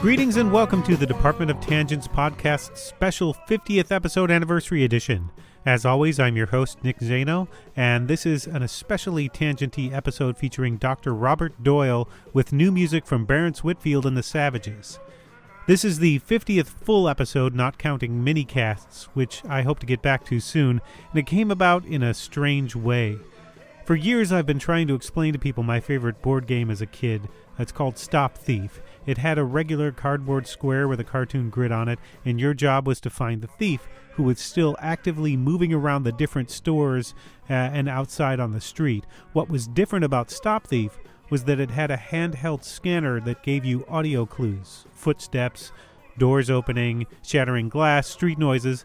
Greetings and welcome to the Department of Tangents podcast special 50th episode anniversary edition. As always, I'm your host, Nick Zano, and this is an especially tangenty episode featuring Dr. Robert Doyle with new music from Barents Whitfield and the Savages. This is the 50th full episode, not counting mini-casts, which I hope to get back to soon, and it came about in a strange way. For years, I've been trying to explain to people my favorite board game as a kid. It's called Stop Thief. It had a regular cardboard square with a cartoon grid on it, and your job was to find the thief, who was still actively moving around the different stores and outside on the street. What was different about Stop Thief was that it had a handheld scanner that gave you audio clues, footsteps, doors opening, shattering glass, street noises.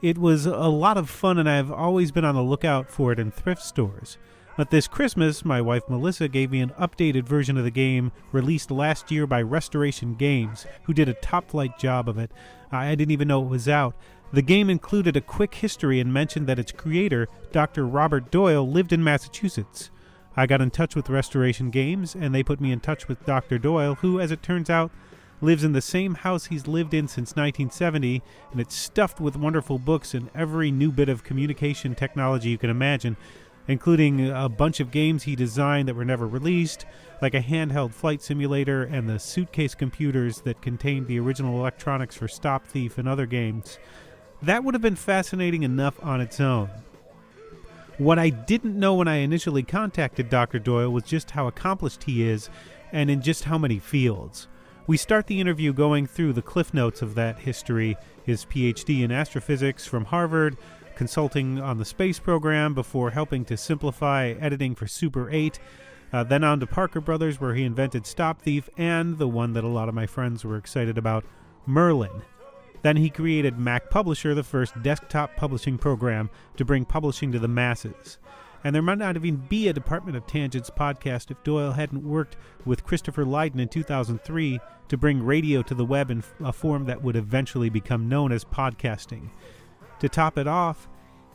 It was a lot of fun, and I've always been on the lookout for it in thrift stores. But this Christmas, my wife Melissa gave me an updated version of the game released last year by Restoration Games, who did a top-flight job of it. I didn't even know it was out. The game included a quick history and mentioned that its creator, Dr. Robert Doyle, lived in Massachusetts. I got in touch with Restoration Games, and they put me in touch with Dr. Doyle, who, as it turns out, lives in the same house he's lived in since 1970, and it's stuffed with wonderful books and every new bit of communication technology you can imagine, including a bunch of games he designed that were never released, like a handheld flight simulator and the suitcase computers that contained the original electronics for Stop Thief and other games. That would have been fascinating enough on its own. What I didn't know when I initially contacted Dr. Doyle was just how accomplished he is and in just how many fields. We start the interview going through the cliff notes of that history, his PhD in astrophysics from Harvard, consulting on the space program before helping to simplify editing for Super 8, then on to Parker Brothers where he invented Stop Thief and the one that a lot of my friends were excited about, Merlin. Then he created Mac Publisher, the first desktop publishing program to bring publishing to the masses. And there might not even be a Department of Tangents podcast if Doyle hadn't worked with Christopher Lydon in 2003 to bring radio to the web in a form that would eventually become known as podcasting. To top it off,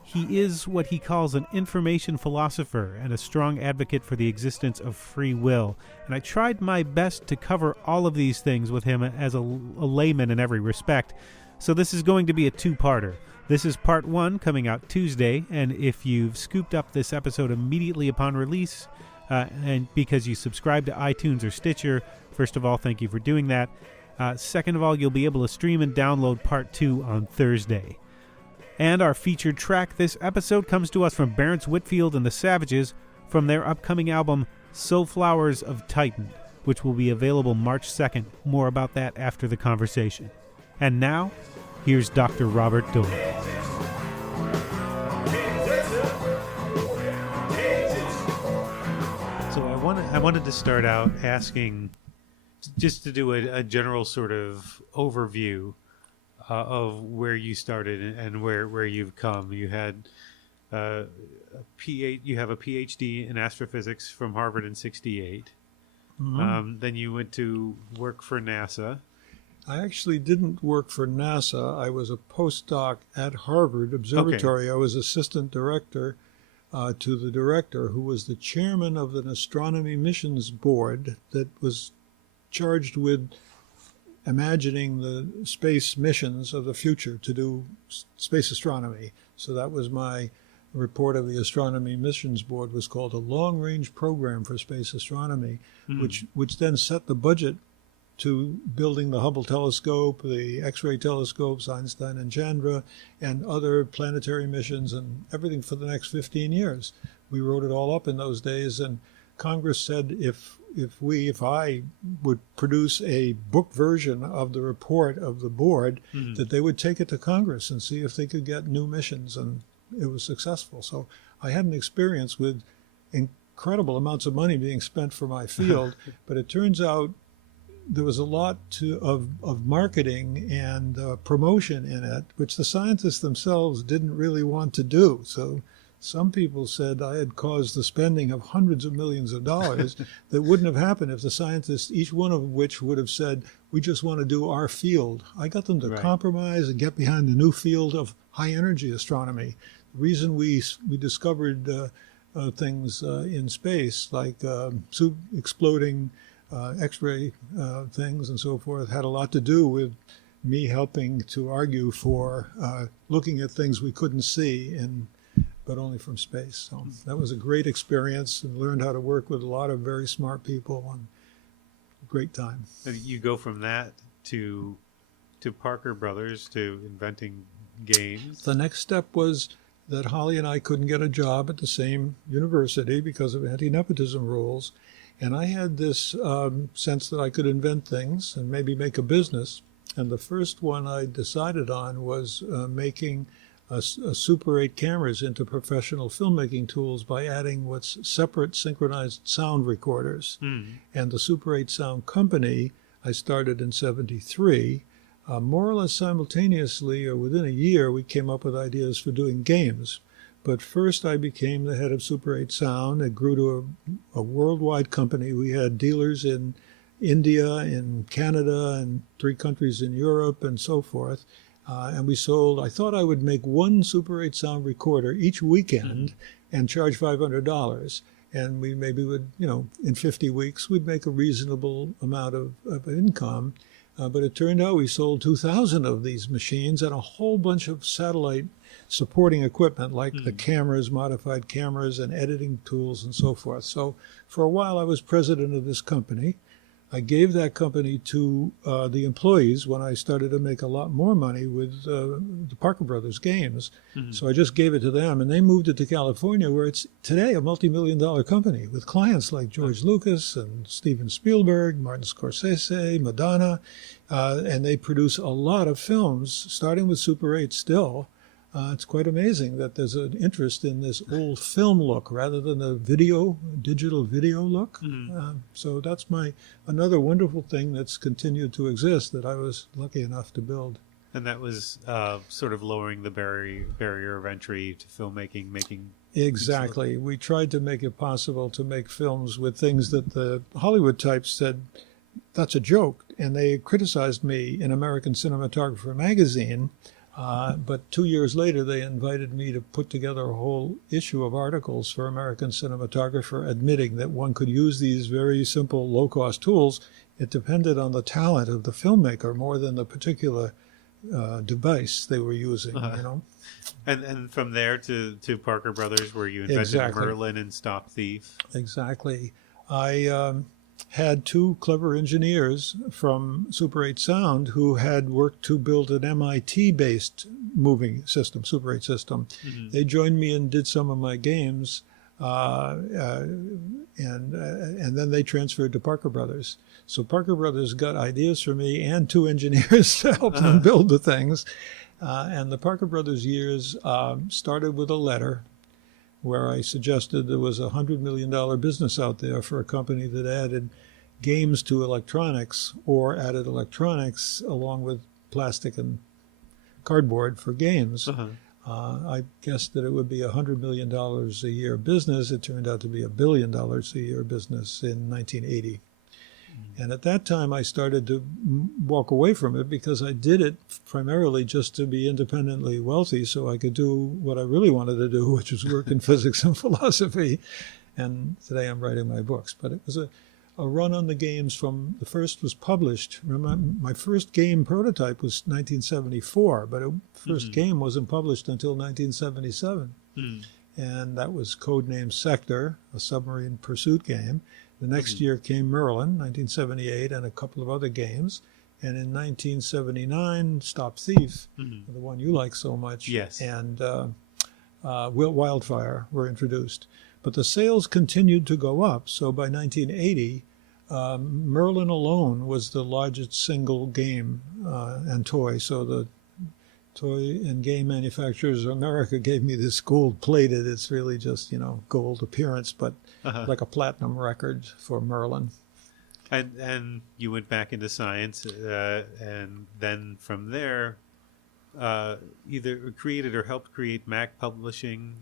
he is what he calls an information philosopher and a strong advocate for the existence of free will. And I tried my best to cover all of these things with him as a layman in every respect. So this is going to be a two-parter. This is part one, coming out Tuesday, and if you've scooped up this episode immediately upon release, and because you subscribe to iTunes or Stitcher, first of all, thank you for doing that. Second of all, you'll be able to stream and download part two on Thursday. And our featured track this episode comes to us from Barents Whitfield and the Savages from their upcoming album, So Flowers of Titan, which will be available March 2nd. More about that after the conversation. And now, here's Dr. Robert Doyle. So I wanted to start out asking, just to do a general sort of overview of where you started and where you've come. You had you have a PhD in astrophysics from Harvard in '68. Mm-hmm. Then you went to work for NASA. I actually didn't work for NASA. I was a postdoc at Harvard Observatory. Okay. I was assistant director to the director, who was the chairman of an astronomy missions board that was charged with imagining the space missions of the future to do space astronomy. So that was my report of the Astronomy Missions Board, was called a long-range program for space astronomy, which then set the budget to building the Hubble telescope, the X-ray telescopes, Einstein and Chandra, and other planetary missions and everything for the next 15 years. We wrote it all up in those days, and Congress said if I would produce a book version of the report of the board, that they would take it to Congress and see if they could get new missions, and it was successful. So I had an experience with incredible amounts of money being spent for my field, but it turns out there was a lot of marketing and promotion in it, which the scientists themselves didn't really want to do. So some people said I had caused the spending of hundreds of millions of dollars that wouldn't have happened if the scientists, each one of which would have said, we just want to do our field. I got them to compromise and get behind the new field of high energy astronomy. The reason we discovered things in space, like exploding X-ray things and so forth, had a lot to do with me helping to argue for looking at things we couldn't see but only from space. So that was a great experience, and learned how to work with a lot of very smart people, and great time. You go from that to Parker Brothers, to inventing games. The next step was that Holly and I couldn't get a job at the same university because of anti-nepotism rules, and I had this sense that I could invent things and maybe make a business. And the first one I decided on was making a Super 8 cameras into professional filmmaking tools by adding what's separate synchronized sound recorders. And the Super 8 Sound Company I started in '73. More or less simultaneously, or within a year, we came up with ideas for doing games. But first I became the head of Super 8 Sound. It grew to a worldwide company. We had dealers in India, in Canada, and 3 countries in Europe, and so forth. And we sold, I thought I would make one Super 8 Sound recorder each weekend and charge $500. And we maybe would, in 50 weeks, we'd make a reasonable amount of income. But it turned out we sold 2,000 of these machines and a whole bunch of satellite supporting equipment, like the cameras, modified cameras, and editing tools, and so forth. So for a while I was president of this company. I gave that company to the employees when I started to make a lot more money with the Parker Brothers games. So I just gave it to them, and they moved it to California, where it's today a multi-million-dollar company with clients like George Lucas and Steven Spielberg, Martin Scorsese, Madonna, and they produce a lot of films, starting with Super 8 still. It's quite amazing that there's an interest in this old film look rather than the digital video look. So that's another wonderful thing that's continued to exist that I was lucky enough to build. And that was sort of lowering the barrier of entry to filmmaking, making... Exactly. We tried to make it possible to make films with things that the Hollywood types said, that's a joke. And they criticized me in American Cinematographer magazine. But 2 years later, they invited me to put together a whole issue of articles for American Cinematographer, admitting that one could use these very simple, low-cost tools. It depended on the talent of the filmmaker more than the particular device they were using, And from there to Parker Brothers, where you invented Merlin and Stop Thief. Exactly. I had 2 clever engineers from Super 8 Sound who had worked to build an MIT-based moving system, Super 8 system. They joined me and did some of my games, and then they transferred to Parker Brothers. So Parker Brothers got ideas for me and 2 engineers to help them build the things. And the Parker Brothers years started with a letter where I suggested there was a $100 million business out there for a company that added games to electronics, or added electronics along with plastic and cardboard for games. I guessed that it would be $100 million a year business. It turned out to be $1 billion a year business in 1980. And at that time, I started to walk away from it because I did it primarily just to be independently wealthy so I could do what I really wanted to do, which was work in physics and philosophy. And today I'm writing my books. But it was a run on the games from the first was published. Remember, my first game prototype was 1974, but the first game wasn't published until 1977. And that was codenamed Sector, a submarine pursuit game. The next year came Merlin, 1978, and a couple of other games. And in 1979, Stop Thief, the one you like so much, and Wildfire were introduced. But the sales continued to go up. So by 1980, Merlin alone was the largest single game and toy. So the Toy and Game Manufacturers of America gave me this gold-plated, it's really just, gold appearance, but like a platinum record for Merlin. And you went back into science, and then from there, either created or helped create Mac Publishing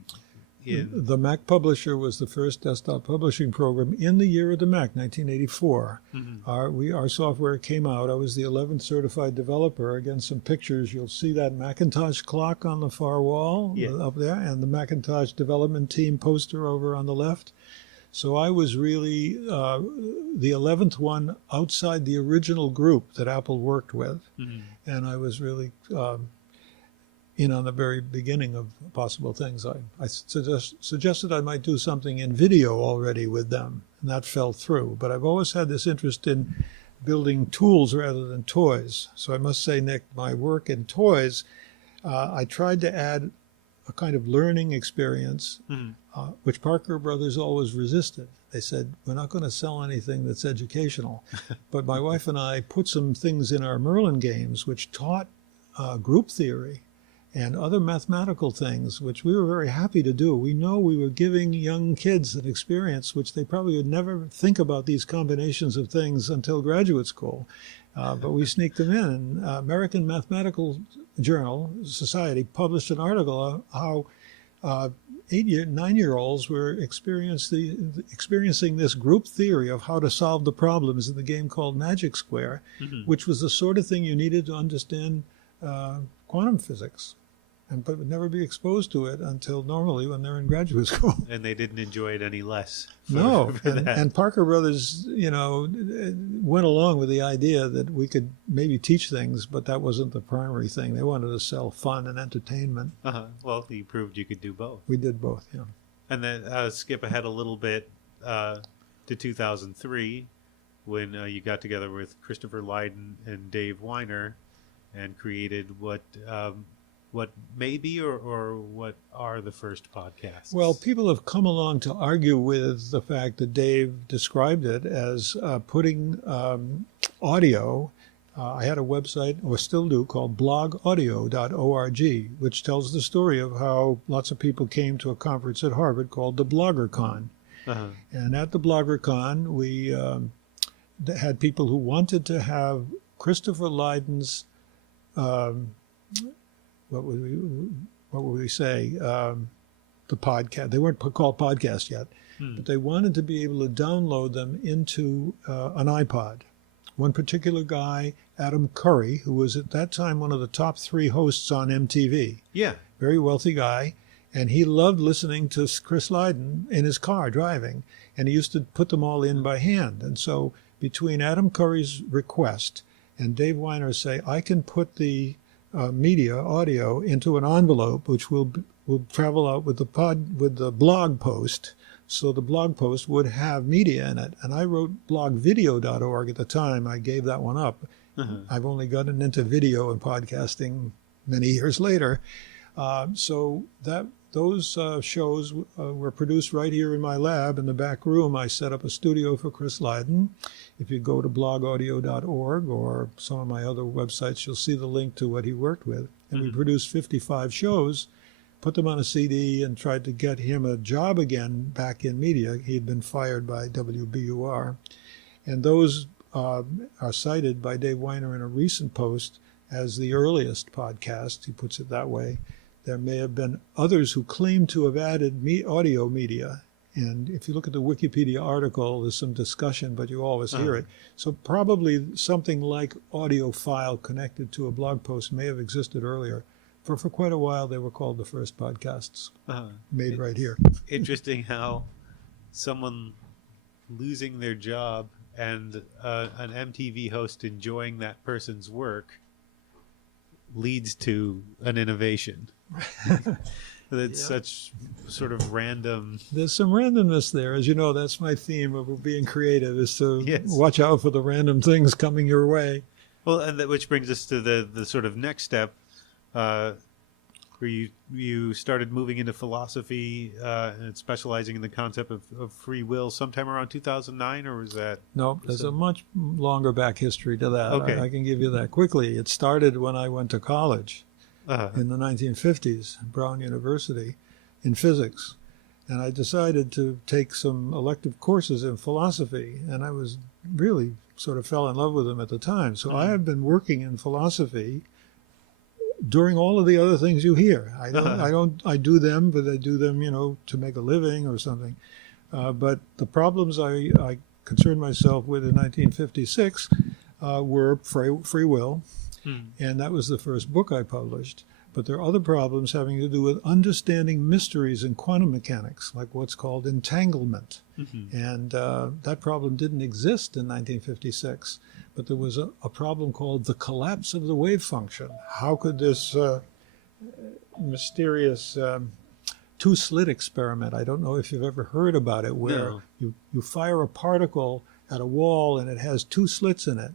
The Mac Publisher was the first desktop publishing program in the year of the Mac, 1984. Our software came out. I was the 11th certified developer. Again, some pictures. You'll see that Macintosh clock on the far wall up there, and the Macintosh development team poster over on the left. So I was really the 11th one outside the original group that Apple worked with. And I was really in on the very beginning of possible things. I suggested I might do something in video already with them, and that fell through. But I've always had this interest in building tools rather than toys. So I must say, Nick, my work in toys, I tried to add a kind of learning experience, which Parker Brothers always resisted. They said, we're not going to sell anything that's educational. But my wife and I put some things in our Merlin games which taught group theory and other mathematical things, which we were very happy to do. We know we were giving young kids an experience which they probably would never think about these combinations of things until graduate school. But we sneaked them in. American Mathematical Journal Society published an article on how 9-year-olds were experiencing this group theory of how to solve the problems in the game called Magic Square, which was the sort of thing you needed to understand quantum physics, but would never be exposed to it until normally when they're in graduate school. And they didn't enjoy it any less. And Parker Brothers, went along with the idea that we could maybe teach things, but that wasn't the primary thing. They wanted to sell fun and entertainment. Well, you proved you could do both. We did both, yeah. And then skip ahead a little bit to 2003, when you got together with Christopher Lydon and Dave Weiner and created what may be or what are the first podcasts? Well, people have come along to argue with the fact that Dave described it as putting audio. I had a website, or still do, called blogaudio.org, which tells the story of how lots of people came to a conference at Harvard called the BloggerCon. And at the BloggerCon, we had people who wanted to have Christopher Lydon's what would we say? The podcast. They weren't called podcasts yet, but they wanted to be able to download them into an iPod. One particular guy, Adam Curry, who was at that time one of the top 3 hosts on MTV. Yeah. Very wealthy guy. And he loved listening to Chris Lydon in his car driving. And he used to put them all in by hand. And so between Adam Curry's request and Dave Weiner say, I can put the audio into an envelope, which will travel out with the blog post. So the blog post would have media in it. And I wrote blogvideo.org at the time. I gave that one up. I've only gotten into video and podcasting many years later. So those shows were produced right here in my lab in the back room. I set up a studio for Chris Lydon. If you go to blogaudio.org or some of my other websites, you'll see the link to what he worked with. And we produced 55 shows, put them on a CD, and tried to get him a job again back in media. He had been fired by WBUR. And those are cited by Dave Weiner in a recent post as the earliest podcast. He puts it that way. There may have been others who claim to have added audio media. And if you look at the Wikipedia article, there's some discussion, but you always hear it. So probably something like audio file connected to a blog post may have existed earlier. For quite a while, they were called the first podcasts made right here. Interesting how someone losing their job and an MTV host enjoying that person's work leads to an innovation. It's such sort of random. There's some randomness there. As you know, that's my theme of being creative, is to watch out for the random things coming your way. Well, and which brings us to the sort of next step, where you started moving into philosophy and specializing in the concept of free will sometime around 2009, or was that? No, there's a much longer back history to that. Okay. I can give you that quickly. It started when I went to college in the 1950s, Brown University, in physics. And I decided to take some elective courses in philosophy, and I was really sort of fell in love with them at the time. So I have been working in philosophy during all of the other things you hear. I do them, but I do them, to make a living or something. But the problems I concerned myself with in 1956 were free will, and that was the first book I published. But there are other problems having to do with understanding mysteries in quantum mechanics, like what's called entanglement. And that problem didn't exist in 1956, but there was a problem called the collapse of the wave function. How could this mysterious two-slit experiment, I don't know if you've ever heard about it, where you fire a particle at a wall and it has two slits in it.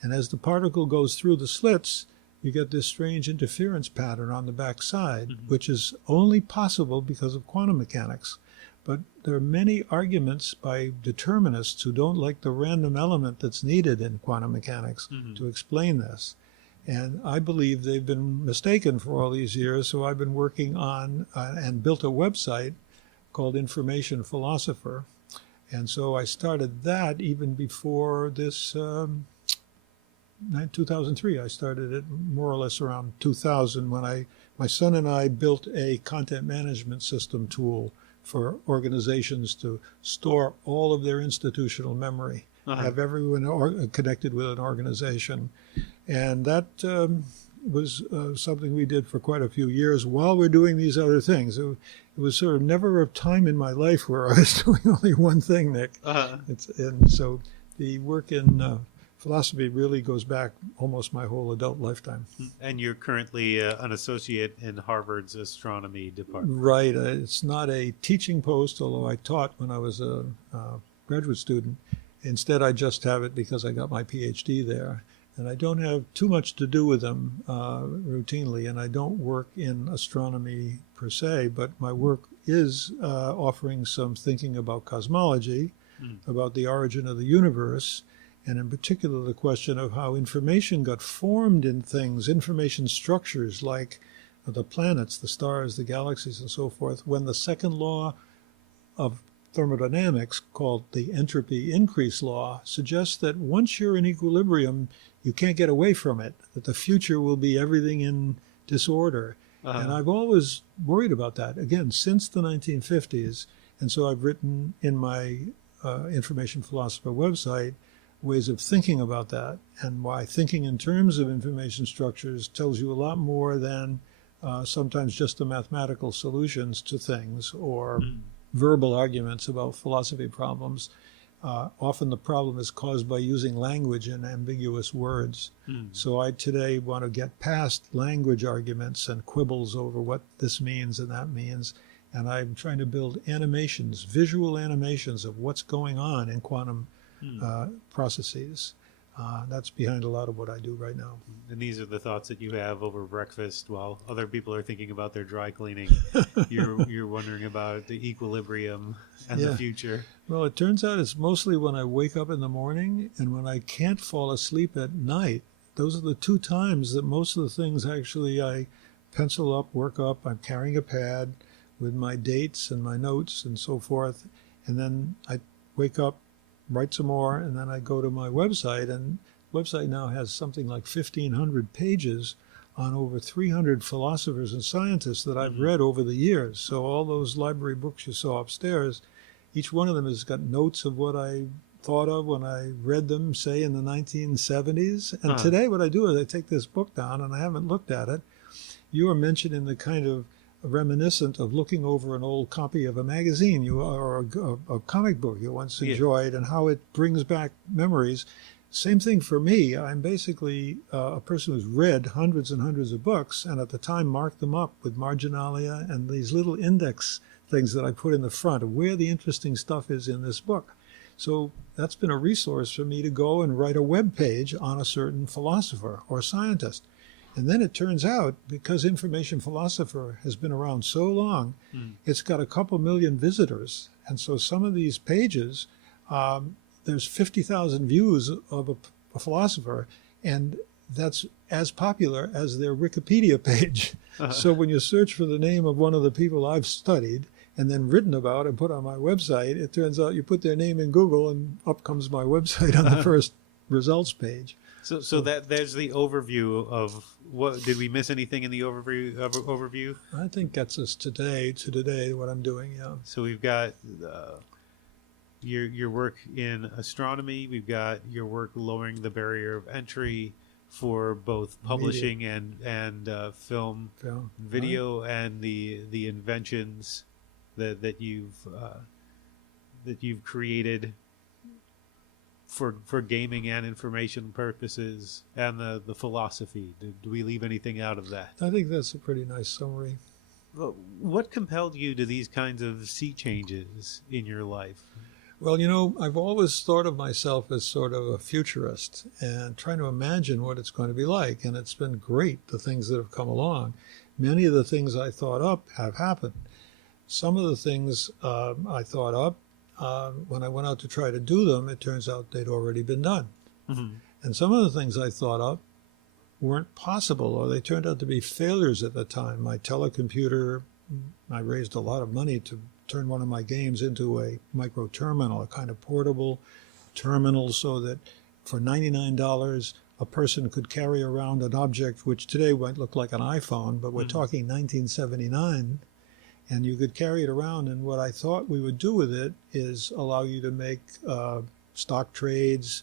And as the particle goes through the slits, you get this strange interference pattern on the back side, which is only possible because of quantum mechanics. But there are many arguments by determinists who don't like the random element that's needed in quantum mechanics to explain this. And I believe they've been mistaken for all these years, so I've been working on and built a website called Information Philosopher. And so I started that even before this 2003. I started it more or less around 2000 when my son and I built a content management system tool for organizations to store all of their institutional memory, have everyone connected with an organization. And that was something we did for quite a few years while we're doing these other things. It was sort of never a time in my life where I was doing only one thing, Nick. And so the work in philosophy really goes back almost my whole adult lifetime. And you're currently an associate in Harvard's astronomy department. Right. It's not a teaching post, although I taught when I was a graduate student. Instead, I just have it because I got my PhD there. And I don't have too much to do with them routinely, and I don't work in astronomy per se, but my work is offering some thinking about cosmology, about the origin of the universe, and in particular the question of how information got formed in things, information structures like the planets, the stars, the galaxies, and so forth, when the second law of thermodynamics, called the entropy increase law, suggests that once you're in equilibrium, you can't get away from it, that the future will be everything in disorder. And I've always worried about that, again, since the 1950s. And so I've written in my Information Philosopher website ways of thinking about that, and why thinking in terms of information structures tells you a lot more than sometimes just the mathematical solutions to things or verbal arguments about philosophy problems. Often the problem is caused by using language in ambiguous words. So I today want to get past language arguments and quibbles over what this means and that means, and I'm trying to build animations, visual animations of what's going on in quantum processes. That's behind a lot of what I do right now. And these are the thoughts that you have over breakfast while other people are thinking about their dry cleaning. You're wondering about the equilibrium and the future. Well, it turns out it's mostly when I wake up in the morning and when I can't fall asleep at night. Those are the two times that most of the things actually I pencil up, work up. I'm carrying a pad with my dates and my notes and so forth. And then I wake up, write some more, and then I go to my website, and the website now has something like 1,500 pages on over 300 philosophers and scientists that I've read over the years. So all those library books you saw upstairs, each one of them has got notes of what I thought of when I read them, say, in the 1970s. And today what I do is I take this book down, and I haven't looked at it. You were mentioning the kind of reminiscent of looking over an old copy of a magazine or a comic book you once enjoyed, and how it brings back memories. Same thing for me. I'm basically a person who's read hundreds and hundreds of books, and at the time marked them up with marginalia and these little index things that I put in the front of where the interesting stuff is in this book. So that's been a resource for me to go and write a web page on a certain philosopher or scientist. And then it turns out, because Information Philosopher has been around so long, it's got a couple million visitors. And so some of these pages, there's 50,000 views of a philosopher, and that's as popular as their Wikipedia page. So when you search for the name of one of the people I've studied and then written about and put on my website, it turns out you put their name in Google and up comes my website on the first results page. So that there's the overview of what did we miss anything in the overview? I think gets us today what I'm doing. Yeah. So we've got your work in astronomy. We've got your work lowering the barrier of entry for both publishing and film, video, and the inventions that you've created for gaming and information purposes, and the philosophy. Do we leave anything out of that? I think that's a pretty nice summary. Well, what compelled you to these kinds of sea changes in your life? Well, I've always thought of myself as sort of a futurist and trying to imagine what it's going to be like. And it's been great, the things that have come along. Many of the things I thought up have happened. Some of the things I thought up, when I went out to try to do them, it turns out they'd already been done. Mm-hmm. And some of the things I thought up weren't possible, or they turned out to be failures at the time. My telecomputer, I raised a lot of money to turn one of my games into a micro terminal, a kind of portable terminal, so that for $99 a person could carry around an object which today might look like an iPhone, but we're talking 1979, and you could carry it around. And what I thought we would do with it is allow you to make stock trades,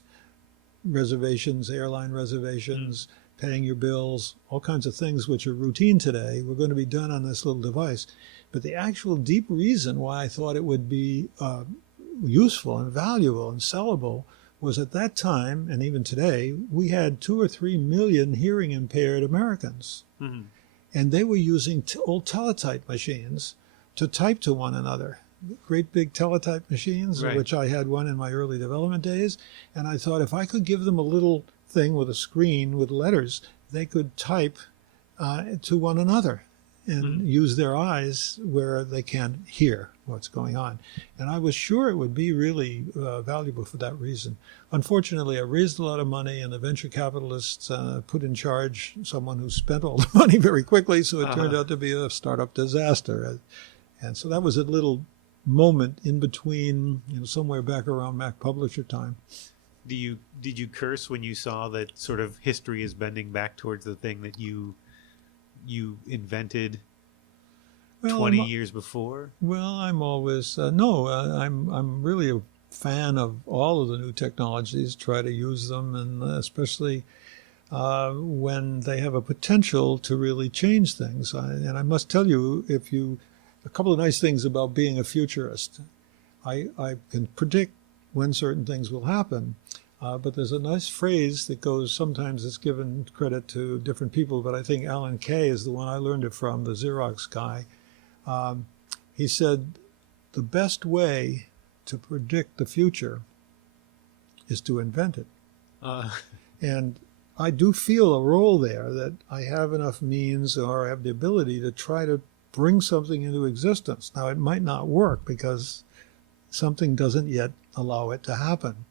reservations, airline reservations, paying your bills, all kinds of things which are routine today were going to be done on this little device. But the actual deep reason why I thought it would be useful and valuable and sellable was at that time, and even today, we had 2 or 3 million hearing impaired Americans. Mm-hmm. And they were using old teletype machines to type to one another. Great big teletype machines, right, of which I had one in my early development days. And I thought if I could give them a little thing with a screen with letters, they could type to one another and use their eyes where they can hear what's going on. And I was sure it would be really valuable for that reason. Unfortunately, I raised a lot of money, and the venture capitalists put in charge someone who spent all the money very quickly, so it turned out to be a startup disaster. And so that was a little moment in between, somewhere back around Mac Publisher time. Did you curse when you saw that sort of history is bending back towards the thing that you invented 20 years before? Well, I'm always I'm really a fan of all of the new technologies. Try to use them, and especially when they have a potential to really change things. And I must tell you, a couple of nice things about being a futurist. I can predict when certain things will happen. But there's a nice phrase that goes, sometimes it's given credit to different people, but I think Alan Kay is the one I learned it from, the Xerox guy. He said, the best way to predict the future is to invent it. And I do feel a role there, that I have enough means or have the ability to try to bring something into existence. Now, it might not work because something doesn't yet allow it to happen.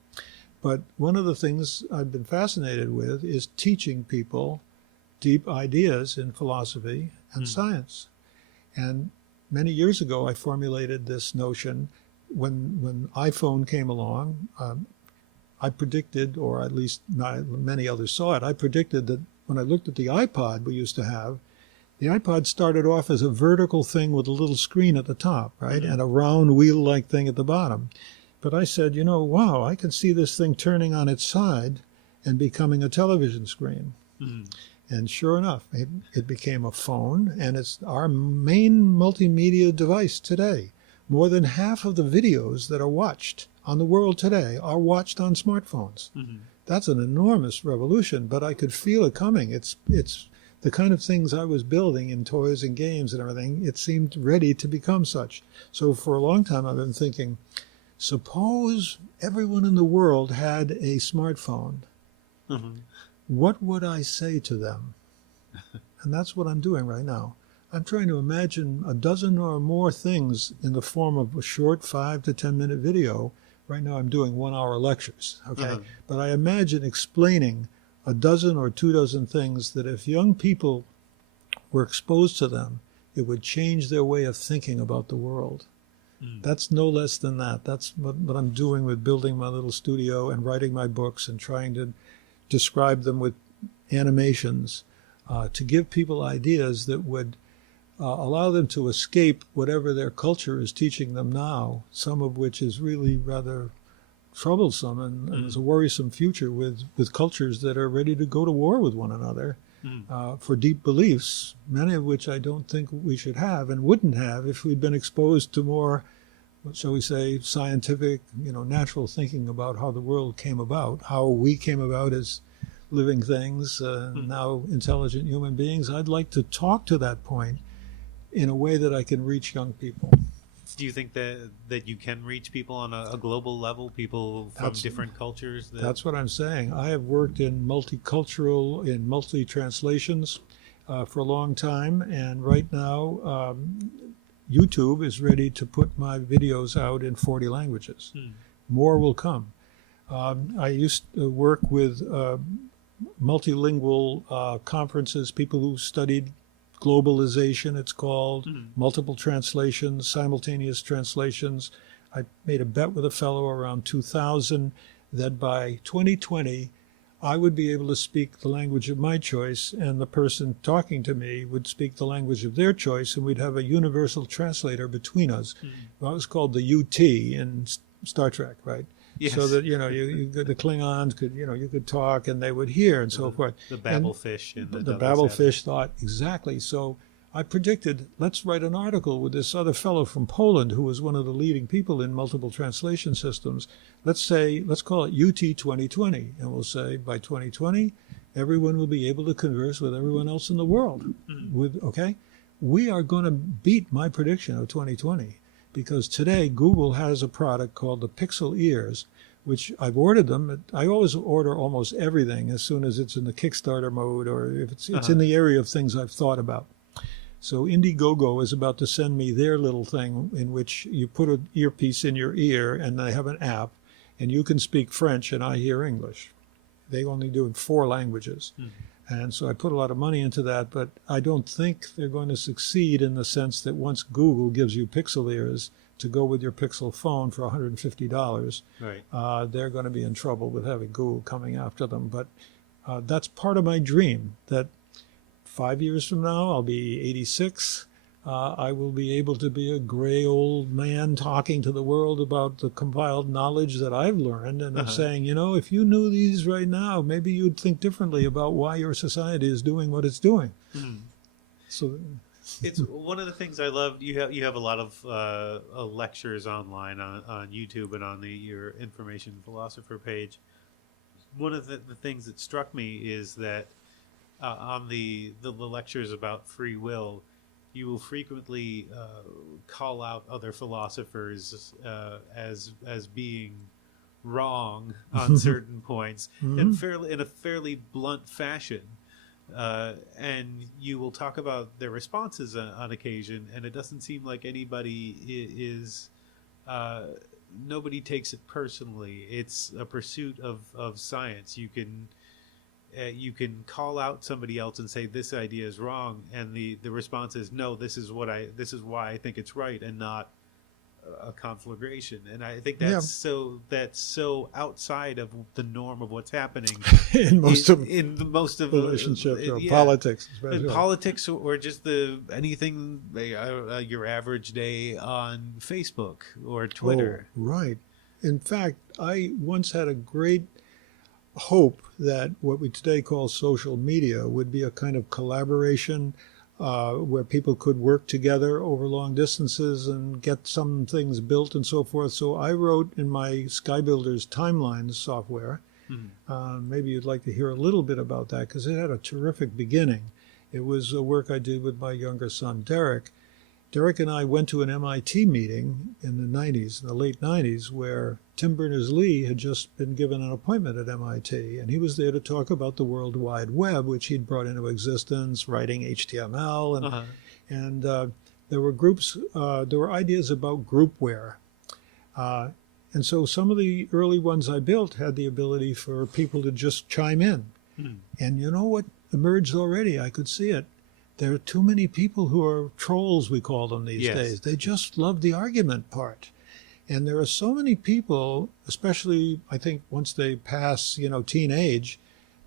But one of the things I've been fascinated with is teaching people deep ideas in philosophy and science. And many years ago, I formulated this notion. When iPhone came along, I predicted, or at least many others saw it, I predicted that when I looked at the iPod we used to have, the iPod started off as a vertical thing with a little screen at the top, right, and a round wheel-like thing at the bottom. But I said, wow, I can see this thing turning on its side and becoming a television screen. And sure enough, it became a phone, and it's our main multimedia device today. More than half of the videos that are watched on the world today are watched on smartphones. That's an enormous revolution, but I could feel it coming. It's the kind of things I was building in toys and games and everything. It seemed ready to become such. So for a long time, I've been thinking, suppose everyone in the world had a smartphone. What would I say to them? And that's what I'm doing right now. I'm trying to imagine a dozen or more things in the form of a short 5 to 10 minute video. Right now I'm doing 1 hour lectures, okay? But I imagine explaining a dozen or 2 dozen things that if young people were exposed to them, it would change their way of thinking about the world. That's no less than that. That's what I'm doing with building my little studio and writing my books and trying to describe them with animations, to give people ideas that would allow them to escape whatever their culture is teaching them now, some of which is really rather troublesome and is a worrisome future with cultures that are ready to go to war with one another for deep beliefs, many of which I don't think we should have and wouldn't have if we'd been exposed to more, what shall we say, scientific, natural thinking about how the world came about, how we came about as living things, now intelligent human beings. I'd like to talk to that point in a way that I can reach young people. Do you think that you can reach people on a global level, people from different cultures? That's what I'm saying. I have worked in multicultural, in multi-translations for a long time, and right now YouTube is ready to put my videos out in 40 languages. More will come. I used to work with multilingual conferences, people who studied globalization, it's called, multiple translations, simultaneous translations. I made a bet with a fellow around 2000 that by 2020, I would be able to speak the language of my choice, and the person talking to me would speak the language of their choice, and we'd have a universal translator between us. Well, it was called the UT in Star Trek, right? Yes. So that, the Klingons could, you could talk and they would hear and so forth. The Babelfish. And the Babelfish thought, exactly. So I predicted, let's write an article with this other fellow from Poland who was one of the leading people in multiple translation systems. Let's call it UT 2020. And we'll say by 2020, everyone will be able to converse with everyone else in the world. Okay? We are going to beat my prediction of 2020. Because today Google has a product called the Pixel Ears, which I've ordered them. I always order almost everything as soon as it's in the Kickstarter mode or if it's in the area of things I've thought about. So Indiegogo is about to send me their little thing in which you put an earpiece in your ear and they have an app and you can speak French and I hear English. They only do it in 4 languages. And so I put a lot of money into that, but I don't think they're going to succeed in the sense that once Google gives you Pixel Ears to go with your Pixel phone for $150, right. They're going to be in trouble with having Google coming after them. But that's part of my dream, that 5 years from now, I'll be 86. I will be able to be a gray old man talking to the world about the compiled knowledge that I've learned. And I'm saying, if you knew these right now, maybe you'd think differently about why your society is doing what it's doing. So it's one of the things I love. You have a lot of lectures online on YouTube and on your Information Philosopher page. One of the things that struck me is that on the lectures about free will, you will frequently call out other philosophers as being wrong on certain points in a fairly blunt fashion. And you will talk about their responses on occasion, and it doesn't seem like anybody is nobody takes it personally. It's a pursuit of science. You can call out somebody else and say this idea is wrong, and the response is no, this is why I think it's right, and not a conflagration. And I think that's so outside of the norm of what's happening in most of relationships or politics, especially. In politics, or just anything your average day on Facebook or Twitter. Oh, right. In fact, I once had a great hope that what we today call social media would be a kind of collaboration where people could work together over long distances and get some things built and so forth. So I wrote in my Skybuilders Timelines software. Maybe you'd like to hear a little bit about that because it had a terrific beginning. It was a work I did with my younger son, Derek. Derek and I went to an MIT meeting in the late 90s, where Tim Berners-Lee had just been given an appointment at MIT, and he was there to talk about the World Wide Web, which he'd brought into existence, writing HTML, and there were groups, there were ideas about groupware. And so some of the early ones I built had the ability for people to just chime in. And you know what emerged already? I could see it. There are too many people who are trolls, we call them these days. They just love the argument part. And there are so many people, especially I think once they pass, teenage,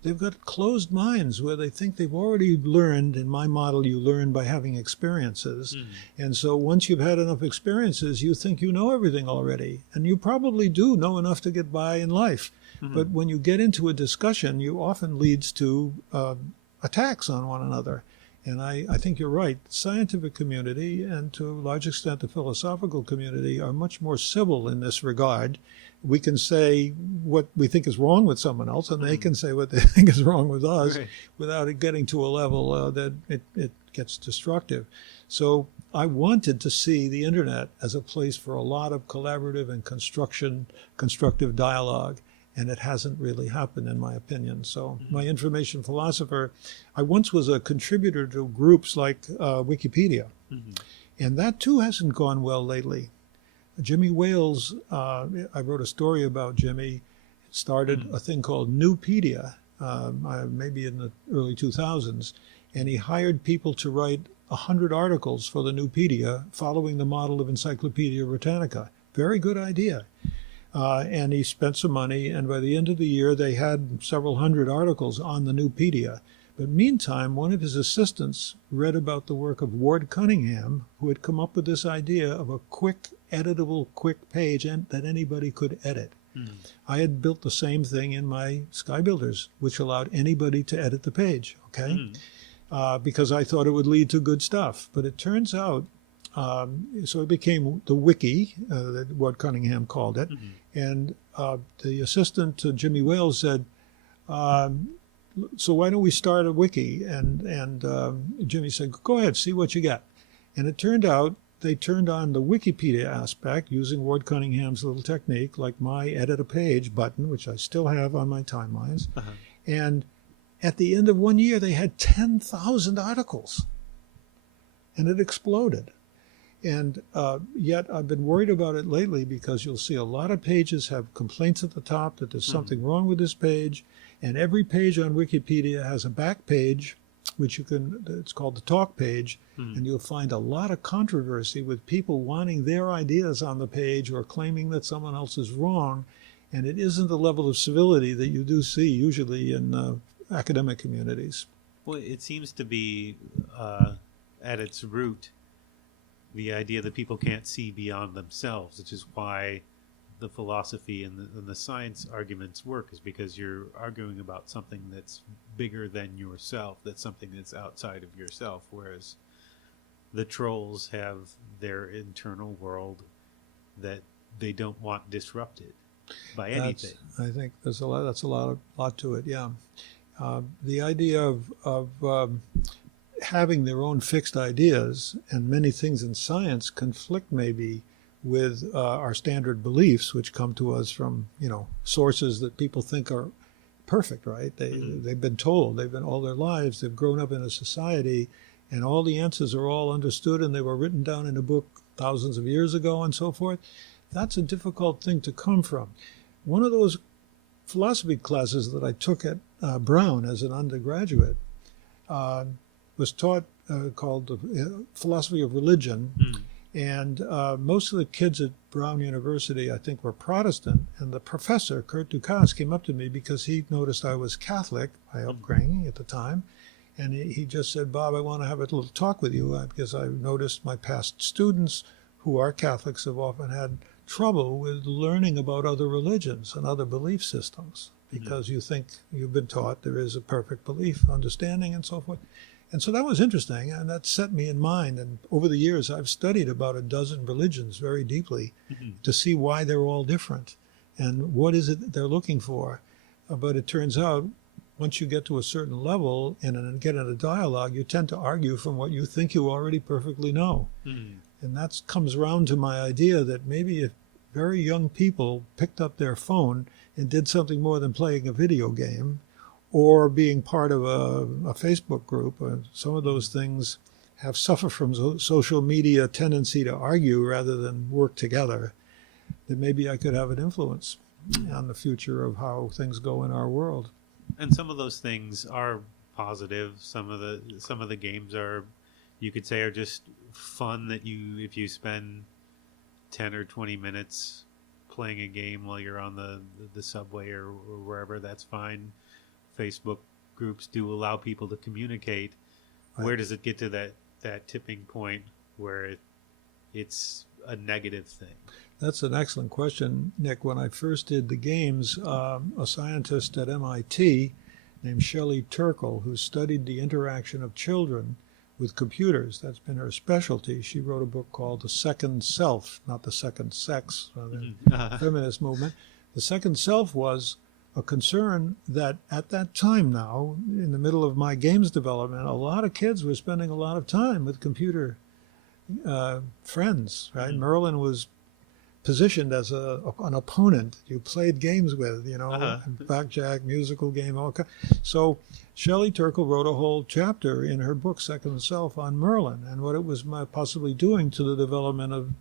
they've got closed minds where they think they've already learned. In my model, you learn by having experiences. And so once you've had enough experiences, you think you know everything already. And you probably do know enough to get by in life. But when you get into a discussion, you often leads to attacks on one another. And I think you're right. The scientific community and to a large extent the philosophical community are much more civil in this regard. We can say what we think is wrong with someone else, and they can say what they think is wrong with us, without it getting to a level that it gets destructive. So I wanted to see the internet as a place for a lot of collaborative and constructive dialogue. And it hasn't really happened, in my opinion. So my information philosopher, I once was a contributor to groups like Wikipedia. And that, too, hasn't gone well lately. Jimmy Wales, I wrote a story about Jimmy, started a thing called Newpedia, maybe in the early 2000s. And he hired people to write 100 articles for the Newpedia following the model of Encyclopedia Britannica. Very good idea. And he spent some money, and by the end of the year, they had several hundred articles on the Newpedia. But meantime, one of his assistants read about the work of Ward Cunningham, who had come up with this idea of a quick, editable, quick page that anybody could edit. I had built the same thing in my Sky Builders, which allowed anybody to edit the page, because I thought it would lead to good stuff. But it turns out, so it became the wiki, what Cunningham called it. And the assistant to Jimmy Wales said, so why don't we start a wiki? And Jimmy said, go ahead, see what you got. And it turned out they turned on the Wikipedia aspect using Ward Cunningham's little technique, like my edit a page button, which I still have on my timelines. And at the end of 1 year, they had 10,000 articles. And it exploded. And yet I've been worried about it lately because you'll see a lot of pages have complaints at the top that there's something wrong with this page. And every page on Wikipedia has a back page, which it's called the talk page. And you'll find a lot of controversy with people wanting their ideas on the page or claiming that someone else is wrong. And it isn't the level of civility that you do see usually in academic communities. Well, it seems to be at its root the idea that people can't see beyond themselves, which is why the philosophy and the science arguments work, is because you're arguing about something that's bigger than yourself, that's something that's outside of yourself, whereas the trolls have their internal world that they don't want disrupted by anything. I think that's a lot to it, yeah. The idea of having their own fixed ideas, and many things in science conflict maybe with our standard beliefs, which come to us from sources that people think are perfect, right? They've been told, they've been all their lives, they've grown up in a society, and all the answers are all understood, and they were written down in a book thousands of years ago and so forth. That's a difficult thing to come from. One of those philosophy classes that I took at Brown as an undergraduate was taught called the Philosophy of Religion. And most of the kids at Brown University, I think, were Protestant. And the professor, Kurt Dukas, came up to me because he noticed I was Catholic by upbringing at the time. And he just said, Bob, I want to have a little talk with you because I've noticed my past students who are Catholics have often had trouble with learning about other religions and other belief systems because you think you've been taught there is a perfect belief, understanding, and so forth. And so that was interesting, and that set me in mind. And over the years, I've studied about a dozen religions very deeply to see why they're all different and what is it that they're looking for. But it turns out, once you get to a certain level and get in a dialogue, you tend to argue from what you think you already perfectly know. And that comes around to my idea that maybe if very young people picked up their phone and did something more than playing a video game, or being part of a Facebook group. Some of those things have suffered from social media tendency to argue rather than work together. That maybe I could have an influence on the future of how things go in our world. And some of those things are positive. Some of the games are, you could say, are just fun that if you spend 10 or 20 minutes playing a game while you're on the subway or wherever, that's fine. Facebook groups do allow people to communicate. Right. Where does it get to that tipping point where it's a negative thing? That's an excellent question, Nick. When I first did the games, a scientist at MIT named Shelley Turkle, who studied the interaction of children with computers, that's been her specialty. She wrote a book called The Second Self, not The Second Sex, the feminist movement. The Second Self was a concern that at that time now, in the middle of my games development, a lot of kids were spending a lot of time with computer friends, right? Merlin was positioned as an opponent you played games with, blackjack, musical game, all kinds. So Shelley Turkle wrote a whole chapter in her book, Second Self, on Merlin and what it was possibly doing to the development of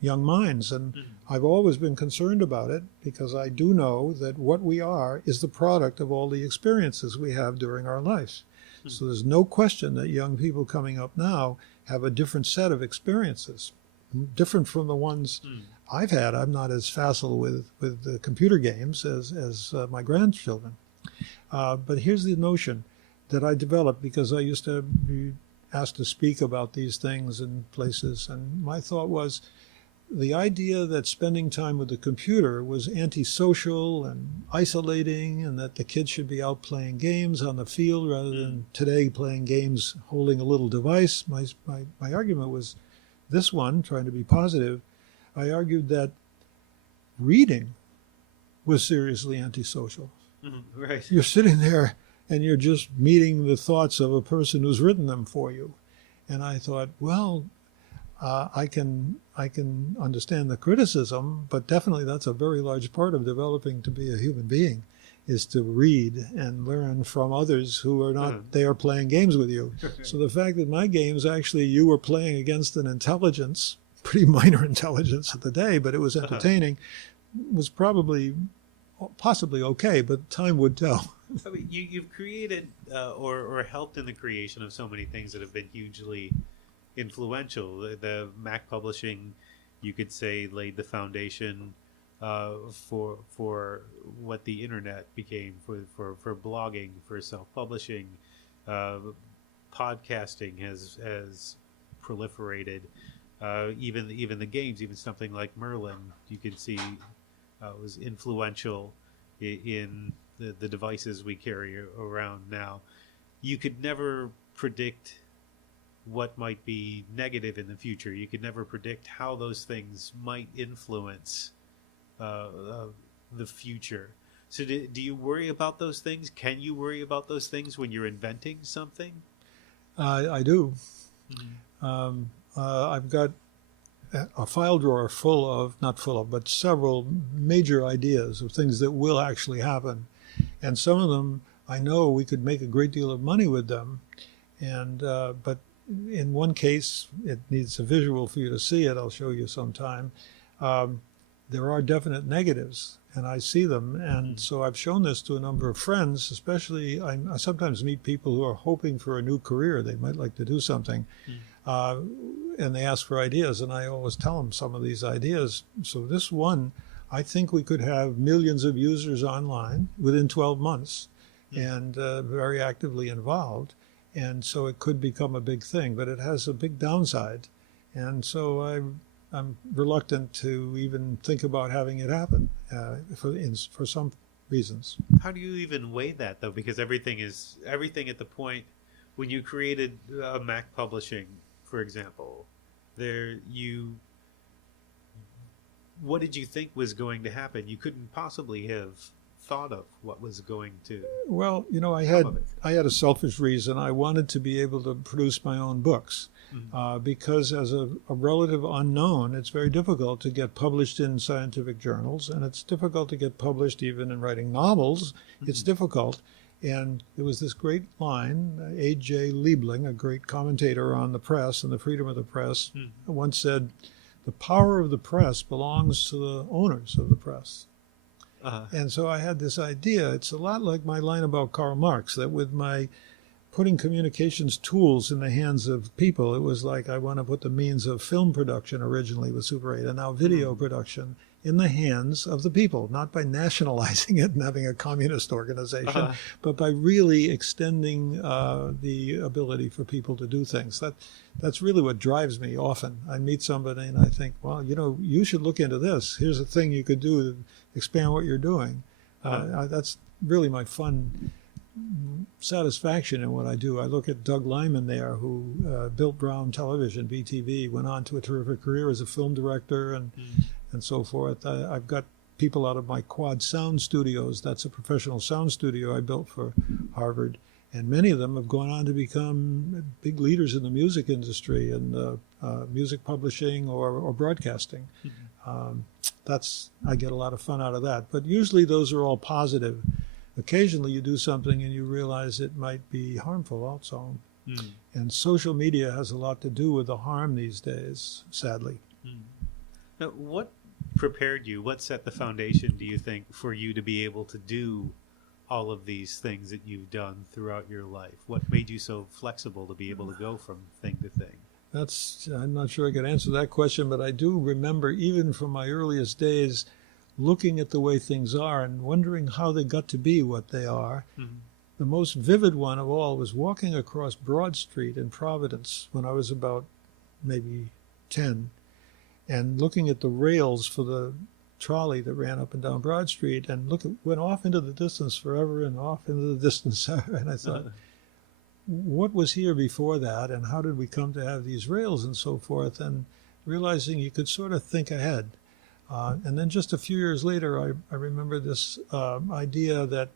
young minds. And I've always been concerned about it because I do know that what we are is the product of all the experiences we have during our lives. So there's no question that young people coming up now have a different set of experiences, different from the ones I've had. I'm not as facile with the computer games as my grandchildren. But here's the notion that I developed because I used to be asked to speak about these things in places. And my thought was the idea that spending time with the computer was antisocial and isolating, and that the kids should be out playing games on the field rather than today playing games holding a little device. My argument was this one, trying to be positive. I argued that reading was seriously antisocial. Right. You're sitting there and you're just meeting the thoughts of a person who's written them for you. And I thought, well, I can understand the criticism, but definitely that's a very large part of developing to be a human being, is to read and learn from others who are not there playing games with you. So the fact that my games, actually you were playing against an intelligence, pretty minor intelligence at the day, but it was entertaining, was possibly okay, but time would tell. I mean, you've created or helped in the creation of so many things that have been hugely influential. The Mac publishing, you could say, laid the foundation for what the internet became, for blogging, for self-publishing. Podcasting has proliferated. Even the games, even something like Merlin, you can see was influential in the devices we carry around now. You could never predict what might be negative in the future. You could never predict how those things might influence the future. So do you worry about those things? Can you worry about those things when you're inventing something? I do. I've got a file drawer but several major ideas of things that will actually happen. And some of them, I know we could make a great deal of money with them. And but in one case, it needs a visual for you to see it. I'll show you sometime. There are definite negatives, and I see them. And so I've shown this to a number of friends, especially I sometimes meet people who are hoping for a new career. They might like to do something. And they ask for ideas, and I always tell them some of these ideas. So this one, I think we could have millions of users online within 12 months and very actively involved. And so it could become a big thing, but it has a big downside. And so I'm reluctant to even think about having it happen for some reasons. How do you even weigh that, though? Because everything at the point when you created Mac publishing, for example, what did you think was going to happen? You couldn't possibly have thought of what was going to. Well, I had a selfish reason. I wanted to be able to produce my own books because as a relative unknown, it's very difficult to get published in scientific journals, and it's difficult to get published even in writing novels. It's difficult. And there was this great line, A.J. Liebling, a great commentator on the press and the freedom of the press, once said, "The power of the press belongs to the owners of the press." And so I had this idea. It's a lot like my line about Karl Marx, that with my putting communications tools in the hands of people. It was like I want to put the means of film production originally with Super 8 and now video production in the hands of the people, not by nationalizing it and having a communist organization, but by really extending the ability for people to do things. That's really what drives me often. I meet somebody and I think, well, you should look into this. Here's a thing you could do to expand what you're doing. That's really my fun satisfaction in what I do. I look at Doug Lyman there, who built Brown Television, BTV, went on to a terrific career as a film director and so forth. I've got people out of my Quad Sound Studios. That's a professional sound studio I built for Harvard. And many of them have gone on to become big leaders in the music industry and music publishing or broadcasting. I get a lot of fun out of that. But usually those are all positive. Occasionally you do something and you realize it might be harmful also. And social media has a lot to do with the harm these days, sadly. Now, what prepared you? What set the foundation, do you think, for you to be able to do all of these things that you've done throughout your life? What made you so flexible to be able to go from thing to thing? I'm not sure I could answer that question, but I do remember, even from my earliest days, looking at the way things are and wondering how they got to be what they are. The most vivid one of all was walking across Broad Street in Providence when I was about maybe 10, and looking at the rails for the trolley that ran up and down Broad Street, and went off into the distance forever and off into the distance. And I thought, what was here before that, and how did we come to have these rails and so forth? And realizing you could sort of think ahead. And then just a few years later, I remember this idea that,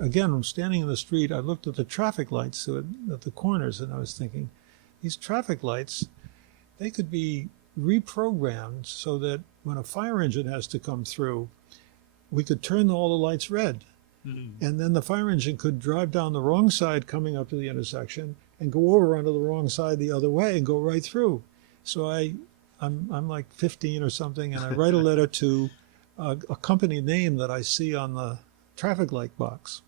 again, standing in the street, I looked at the traffic lights at the corners, and I was thinking, these traffic lights, they could be reprogrammed so that when a fire engine has to come through, we could turn all the lights red. And then the fire engine could drive down the wrong side coming up to the intersection and go over onto the wrong side the other way and go right through. So I'm like 15 or something, and I write a letter to a company name that I see on the traffic light box.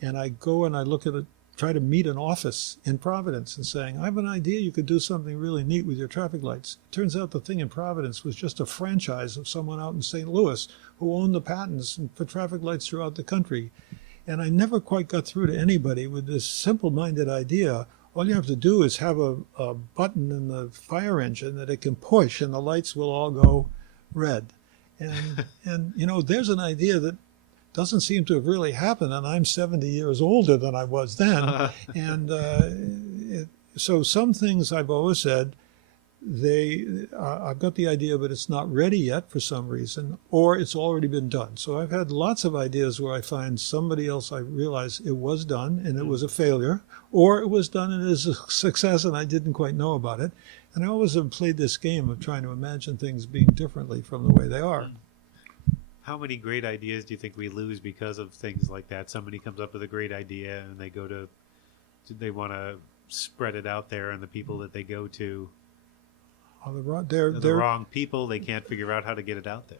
And I go and I look at it, try to meet an office in Providence and saying, I have an idea you could do something really neat with your traffic lights. It turns out the thing in Providence was just a franchise of someone out in St. Louis who owned the patents for traffic lights throughout the country. And I never quite got through to anybody with this simple-minded idea. All you have to do is have a button in the fire engine that it can push, and the lights will all go red. And there's an idea that doesn't seem to have really happened, and I'm 70 years older than I was then. So some things I've always said, I've got the idea, but it's not ready yet for some reason, or it's already been done. So I've had lots of ideas where I find somebody else, I realize it was done and it was a failure, or it was done and it is a success and I didn't quite know about it. And I always have played this game of trying to imagine things being differently from the way they are. How many great ideas do you think we lose because of things like that? Somebody comes up with a great idea and they want to spread it out there, and the people that they go to, they're the wrong people. They can't figure out how to get it out there.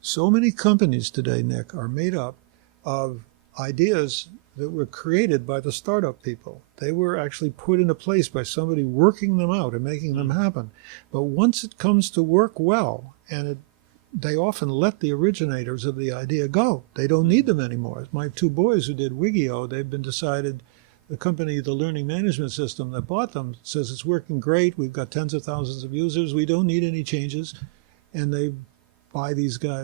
So many companies today, Nick, are made up of ideas that were created by the startup people. They were actually put into place by somebody working them out and making them happen. But once it comes to work well, and they often let the originators of the idea go. They don't need them anymore. My two boys who did Wigio, they've been decided, the company, the learning management system that bought them, says it's working great. We've got tens of thousands of users. We don't need any changes. And they buy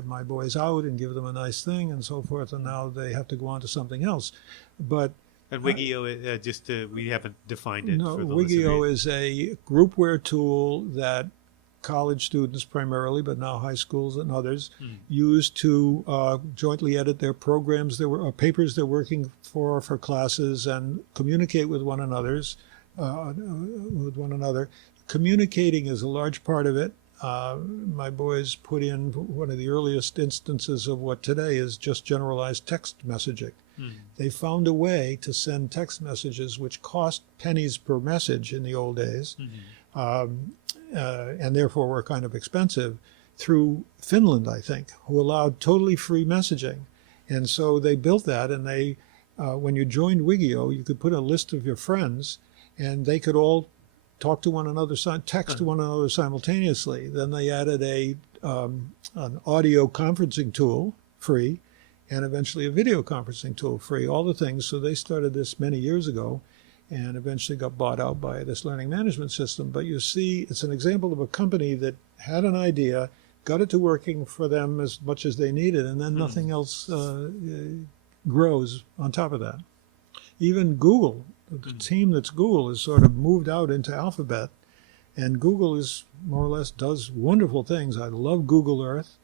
my boys out and give them a nice thing and so forth. And now they have to go on to something else. But and Wigio, we haven't defined it. No, for the Wigio is a groupware tool that college students primarily, but now high schools and others, use to jointly edit their programs, papers they're working for classes, and communicate with one another. Communicating is a large part of it. My boys put in one of the earliest instances of what today is just generalized text messaging. They found a way to send text messages which cost pennies per message in the old days, and therefore were kind of expensive, through Finland, I think, who allowed totally free messaging. And so they built that, and they when you joined Wigio, you could put a list of your friends, and they could all talk to one another, text to one another simultaneously. Then they added an audio conferencing tool, free, and eventually a video conferencing tool, free, all the things. So they started this many years ago and eventually got bought out by this learning management system. But you see, it's an example of a company that had an idea, got it to working for them as much as they needed, and then nothing else grows on top of that. Even Google, the team that's Google, is sort of moved out into Alphabet, and Google is more or less does wonderful things. I love Google Earth.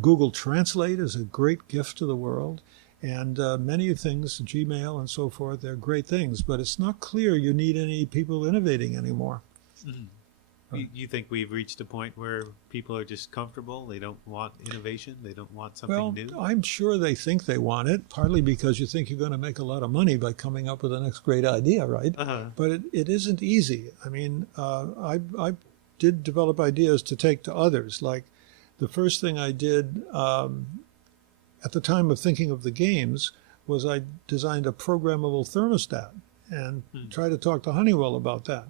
Google Translate is a great gift to the world, and many things, Gmail and so forth, they're great things, but it's not clear you need any people innovating anymore. You think we've reached a point where people are just comfortable? They don't want innovation? They don't want something new? Well, I'm sure they think they want it, partly because you think you're going to make a lot of money by coming up with the next great idea, right? But it isn't easy. I mean, I did develop ideas to take to others. Like the first thing I did at the time of thinking of the games was I designed a programmable thermostat and tried to talk to Honeywell about that.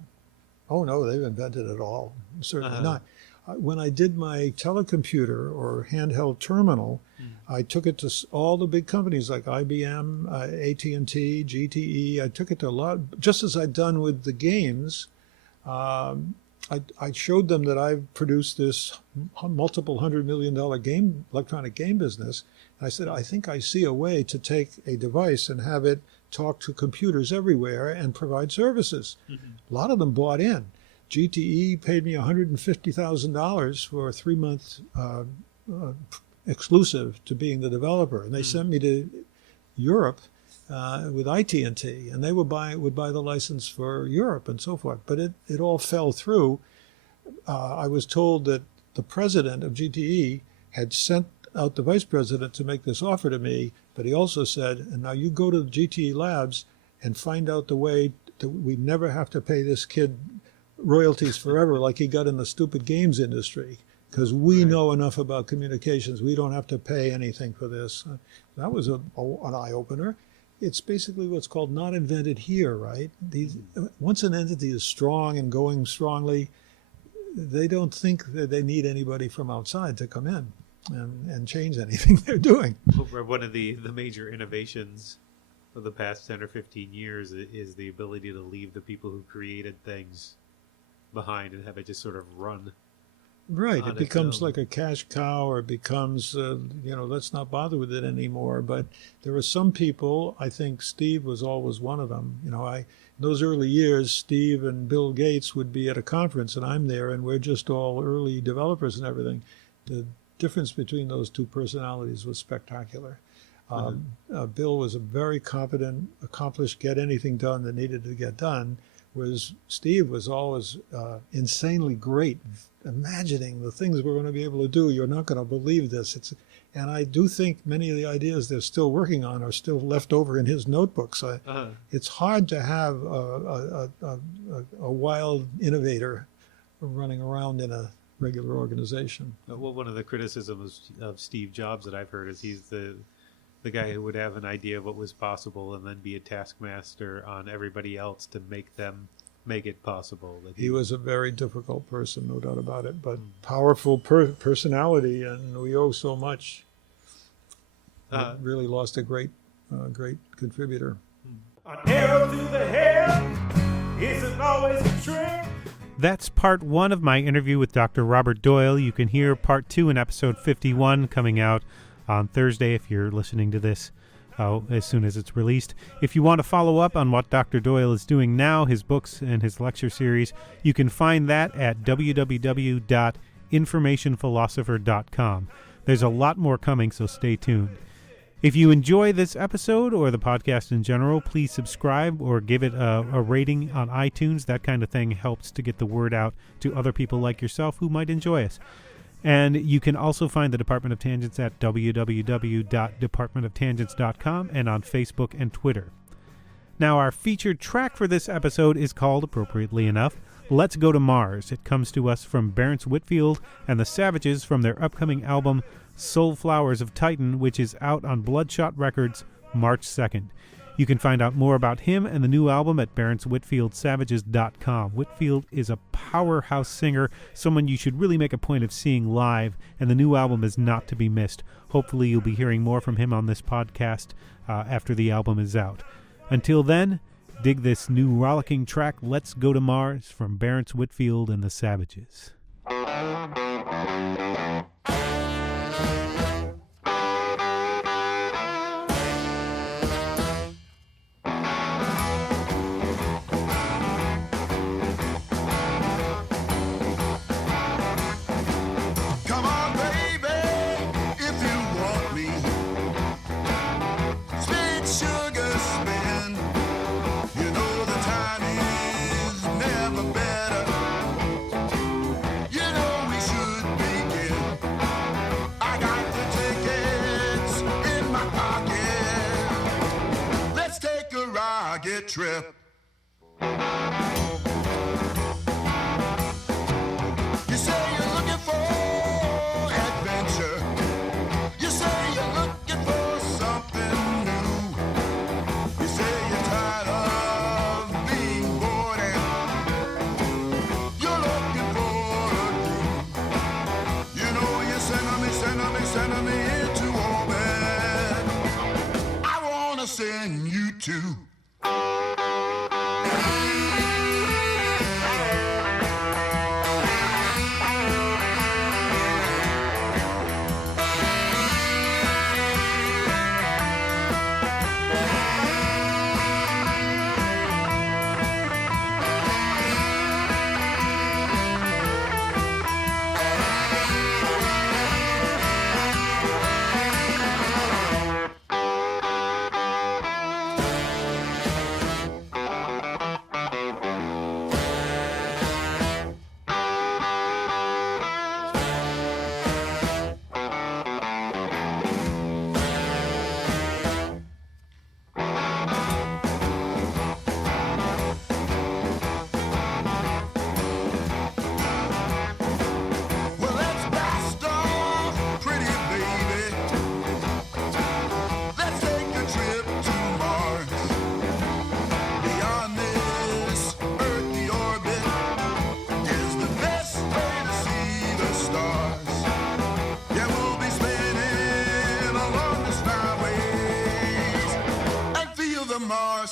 Oh, no, they've invented it all. Certainly not. When I did my telecomputer or handheld terminal, I took it to all the big companies like IBM, AT&T, GTE. I took it to a lot, just as I'd done with the games. I showed them that I've produced this multiple $100 million electronic game business. And I said, I think I see a way to take a device and have it talk to computers everywhere and provide services. A lot of them bought in. GTE paid me $150,000 for a 3-month exclusive to being the developer, and they sent me to Europe with IT&T, and they would buy the license for Europe and so forth. But it all fell through. I was told that the president of GTE had sent out the vice president to make this offer to me, but he also said, and now you go to the GTE labs and find out the way that we never have to pay this kid royalties forever like he got in the stupid games industry, because we know enough about communications. We don't have to pay anything for this. That was an eye-opener. It's basically what's called not invented here, right? Once an entity is strong and going strongly, they don't think that they need anybody from outside to come in and change anything they're doing. One of the major innovations of the past 10 or 15 years is the ability to leave the people who created things behind and have it just sort of run. Right. It becomes like a cash cow, or it becomes, let's not bother with it anymore. But there are some people, I think Steve was always one of them. In those early years, Steve and Bill Gates would be at a conference and I'm there and we're just all early developers and everything. The difference between those two personalities was spectacular. Bill was a very competent, accomplished, get anything done that needed to get done, whereas Steve was always insanely great, imagining the things we're going to be able to do. You're not going to believe this. And I do think many of the ideas they're still working on are still left over in his notebooks. It's hard to have a wild innovator running around in a regular organization. Well, one of the criticisms of Steve Jobs that I've heard is he's the guy who would have an idea of what was possible and then be a taskmaster on everybody else to make them make it possible. He was a very difficult person, no doubt about it, but powerful personality, and we owe so much. Really lost a great contributor. A nail to the head isn't always a trick. That's part 1 of my interview with Dr. Robert Doyle. You can hear part 2 in episode 51 coming out on Thursday if you're listening to this as soon as it's released. If you want to follow up on what Dr. Doyle is doing now, his books and his lecture series, you can find that at www.informationphilosopher.com. There's a lot more coming, so stay tuned. If you enjoy this episode or the podcast in general, please subscribe or give it a rating on iTunes. That kind of thing helps to get the word out to other people like yourself who might enjoy us. And you can also find the Department of Tangents at www.departmentoftangents.com and on Facebook and Twitter. Now, our featured track for this episode is called, appropriately enough, Let's Go to Mars. It comes to us from Barrence Whitfield and the Savages from their upcoming album Soul Flowers of Titan, which is out on Bloodshot Records March 2nd. You can find out more about him and the new album at BarentsWhitfieldSavages.com. Whitfield is a powerhouse singer, someone you should really make a point of seeing live, and the new album is not to be missed. Hopefully you'll be hearing more from him on this podcast after the album is out. Until then, dig this new rollicking track, Let's Go to Mars, from Barents Whitfield and the Savages. Trip. You say you're looking for adventure. You say you're looking for something new. You say you're tired of being bored and you're looking for a groove. You know you're sending me into orbit. I wanna send you to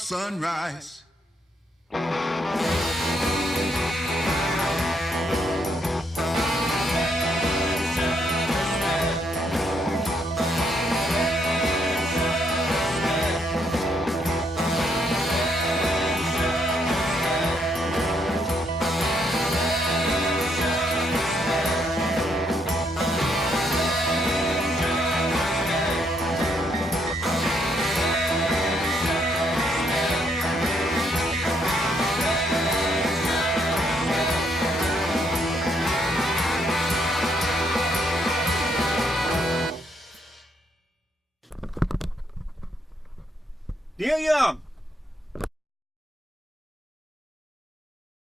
sunrise.